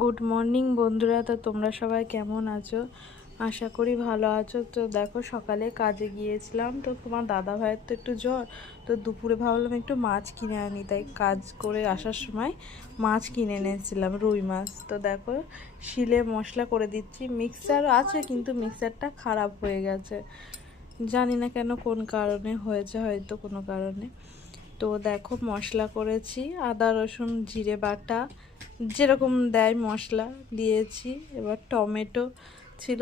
Good morning বন্ধুরা। তো তোমরা সবাই কেমন আছো? আশা করি ভালো আছো। তো দেখো, সকালে কাজে গিয়েছিলাম, তো তোমার দাদা ভাইয়ের তো একটু জ্বর, তো দুপুরে ভাবলাম একটু মাছ কিনে আনি, তাই কাজ করে আসার সময় মাছ কিনে এনেছিলাম, রুই মাছ। তো দেখো, শিলে মশলা করে দিচ্ছি। মিক্সার আছে কিন্তু মিক্সারটা খারাপ হয়ে গেছে, জানি না কেন, কোন কারণে হয়েছে, হয়তো কোনো কারণে। তো দেখো, মশলা করেছি, আদা রসুন জিরে বাটা যেরকম দেয় মশলা দিয়েছি। এবার টমেটো ছিল,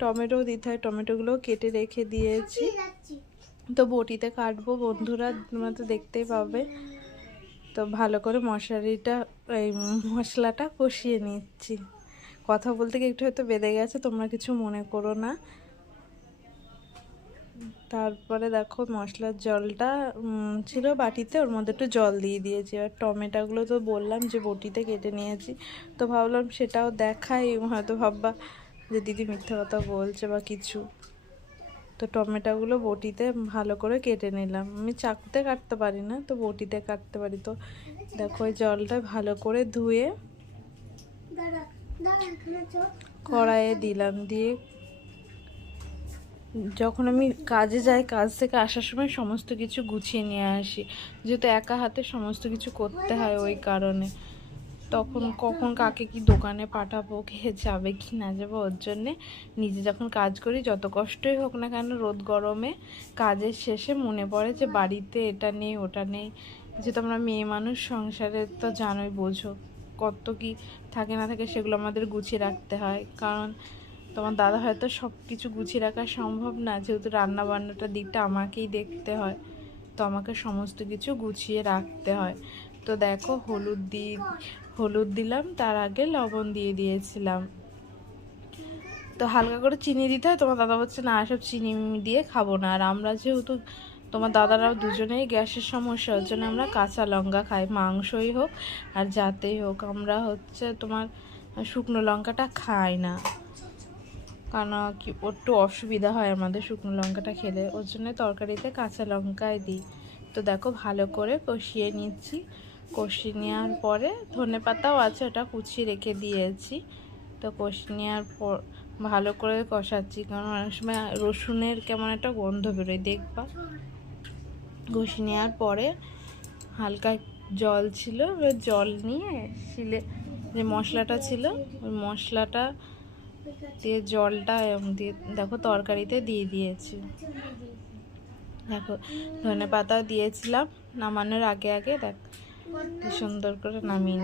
টমেটোও দিতে হয়, টমেটোগুলো কেটে রেখে দিয়েছি। তো বটিতে কাটবো বন্ধুরা, তোমরা তো দেখতেই পাবে। তো ভালো করে এই মশলাটা কষিয়ে নিচ্ছি। কথা বলতে গিয়ে একটু হয়তো বেঁধে গেছে, তোমরা কিছু মনে করো না। তারপরে দেখো, মশলার জলটা ছিল বাটিতে, ওর মধ্যে একটু জল দিয়ে দিয়েছি। এবার টমেটোগুলো তো বললাম যে বটিতে কেটে নিয়েছি, তো ভাবলাম সেটাও দেখাই, হয়তো ভাববা যে দিদি মিথ্যা কথা বলছে বা কিছু। তো টমেটোগুলো বটিতে ভালো করে কেটে নিলাম। আমি চাকুতে কাটতে পারি না, তো বটিতে কাটতে পারি। তো দেখো, ওই জলটা ভালো করে ধুয়ে কড়াইয়ে দিলাম, দিয়ে যখন আমি কাজে যাই, কাজ থেকে আসার সময় সমস্ত কিছু গুছিয়ে নিয়ে আসি, যেহেতু একা হাতে সমস্ত কিছু করতে হয়, ওই কারণে। তখন কখন কাকে কি দোকানে পাঠাবো, কে যাবে কি না যাবো, ওর জন্যে নিজে যখন কাজ করি, যত কষ্টই হোক না কেন, রোদ গরমে কাজের শেষে মনে পড়ে যে বাড়িতে এটা নেই ওটা নেই। যেহেতু আমরা মেয়ে মানুষ, সংসারে তো জানোই, বোঝো কত কি থাকে না থাকে, সেগুলো আমাদের গুছিয়ে রাখতে হয়। কারণ তোমার দাদা হয়তো সব কিছু গুছিয়ে রাখা সম্ভব না, যেহেতু রান্না বান্নাটার দিকটা আমাকেই দেখতে হয়, তো আমাকে সমস্ত কিছু গুছিয়ে রাখতে হয়। তো দেখো, হলুদ দিলাম, তার আগে লবণ দিয়ে দিয়েছিলাম। তো হালকা করে চিনি দিতে হয়। তোমার দাদা বলছে না, সব চিনি দিয়ে খাবো না। আর আমরা যেহেতু তোমার দাদারাও দুজনেই গ্যাসের সমস্যা, ওর জন্য আমরা কাঁচা লঙ্কা খাই, মাংসই হোক আর যাতেই হোক। আমরা তোমার শুকনো লঙ্কাটা খাই না, কারণ কি একটু অসুবিধা হয় আমাদের শুকনো লঙ্কাটা খেলে, ওর জন্য তরকারিতে কাঁচা লঙ্কাই দিই। তো দেখো, ভালো করে কষিয়ে নিচ্ছি। কষিয়ে নেওয়ার পরে ধনে পাতাও আছে, ওটা কুচিয়ে রেখে দিয়েছি। তো কষিয়ে নেওয়ার পর ভালো করে কষাচ্ছি, কারণ অনেক সময় রসুনের কেমন একটা গন্ধ বেরোয়, দেখবা। কষিয়ে নেওয়ার পরে হালকা জল ছিল, জল নিয়ে শিলে যে মশলাটা ছিল, ওই মশলাটা দিয়ে জলটা দিয়ে দেখো তরকারিতে দিয়ে দিয়েছি। দেখো, ধনে পাতাও দিয়েছিলাম নামানোর আগে আগে। দেখ সুন্দর করে নামিয়ে